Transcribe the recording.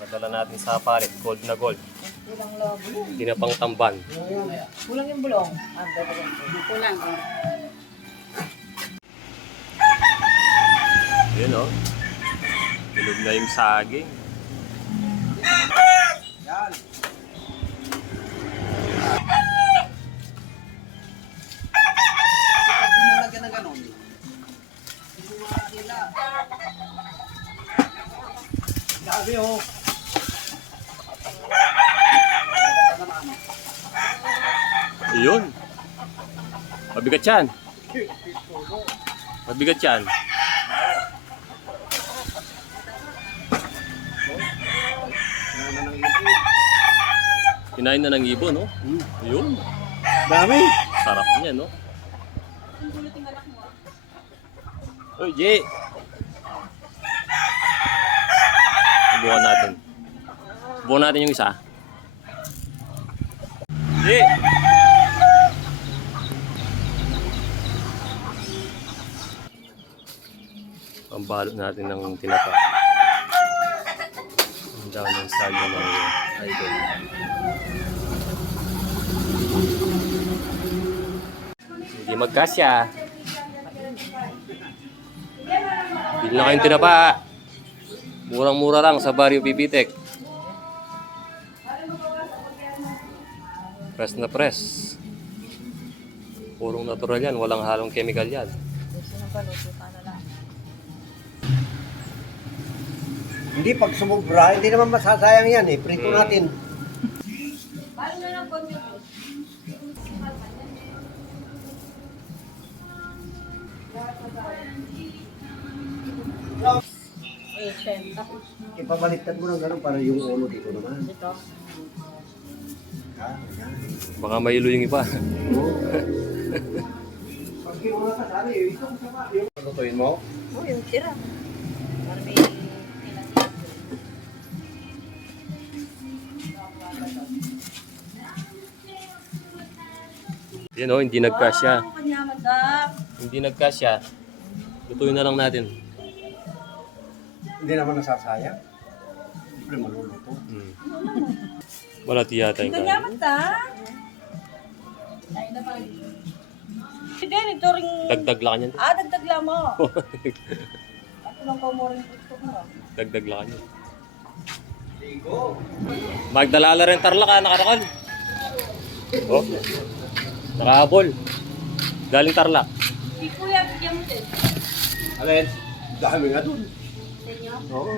Madala natin sa palit. Gold na gold. Kulang labo. Tinapang tamban. Kulang yung bulong. Kulang. Yun o. Tulog na yung saging. Yan. Kapag di mo lagyan ng ganon, hindi mo makakila. Grabe oh. Yun. Mabigat yan. Mabigat yan. Kinain na ng ibon, no? Yun. Dami. Sarap niya, no? Uy, Jay! Subukan natin. Subukan natin yung isa. Jay! Pambalot natin ng tinapa. Ang dami ng sayo ng idol. Hindi magkasya. Bili na kayong tinapa. Murang-mura lang sa Barrio Bibitek. Press na press. Purong natural yan. Walang halong chemical yan. Hindi, pag sumubra, hindi naman masasayang yan eh. Prito natin. Paano na lang po nyo? Ipabaliktad mo ng gano'n para yung ulo dito naman. Ito. Yan. Baka mayilo yung iba. Oo. Pag kinuna ka sana, ito ang sama. Lutuin mo? Oh, yung tira. Para may Yan o, hindi nagkasya. kanyaman, Hindi nagkasya. Lutuin na lang natin. Hindi naman nasasayang. Siyempre maluluto. Wala tiyata yung kain. kanyaman ta. Hindi, ito rin. Dagdag lang yan. Dagdag lang mo. Ako lang mo rin gusto mo. Dagdag lang yan. Ligo. Magdalala rin Tarlac, nakarakol. Oh. Nakahabol. Galing Tarlac. Si Kuya, bigyan mo din. Alin? Dami nga dun. Sa inyo? Oo.